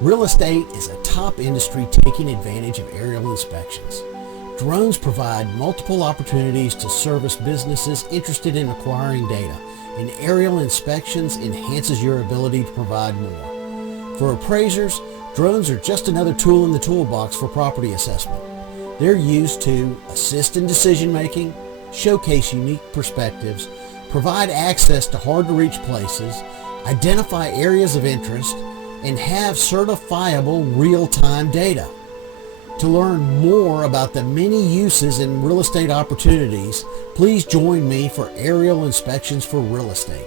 Real estate is a top industry taking advantage of aerial inspections. Drones provide multiple opportunities to service businesses interested in acquiring data, and aerial inspections enhances your ability to provide more. For appraisers, drones are just another tool in the toolbox for property assessment. They're used to assist in decision making, showcase unique perspectives, provide access to hard-to-reach places, identify areas of interest, and have certifiable real-time data. To learn more about the many uses and real estate opportunities, please join me for Aerial Inspections for Real Estate.